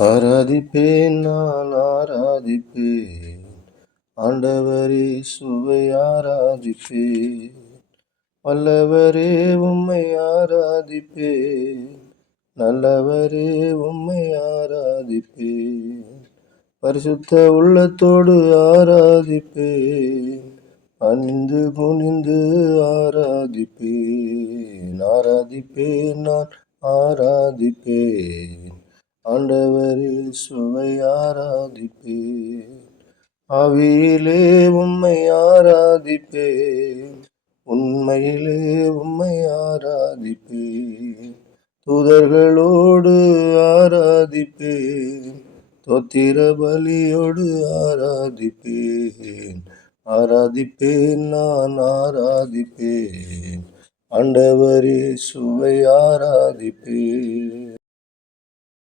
ஆராதிப்பேன் நான் ஆராதிப்பேன் ஆண்டவரே சுவை ஆராதிப்பேன் வல்லவரே உம்மை ஆராதிப்பேன் நல்லவரே உம்மை ஆராதிப்பேன் பரிசுத்த உள்ளத்தோடு ஆராதிப்பேன் பணிந்து குனிந்து ஆராதிப்பேன் ஆராதிப்பேன் நான் ஆராதிப்பேன் ஆண்டவரே சுவை ஆராதிப்பேன் ஆவியிலே உம்மை ஆராதிப்பேன் உண்மையிலே உம்மை ஆராதிப்பேன் தூதர்களோடு ஆராதிப்பேன் தோத்திர பலியோடு ஆராதிப்பேன் ஆராதிப்பேன் நான் ஆராதிப்பேன் ஆண்டவரே சுவை ஆராதிப்பேன்.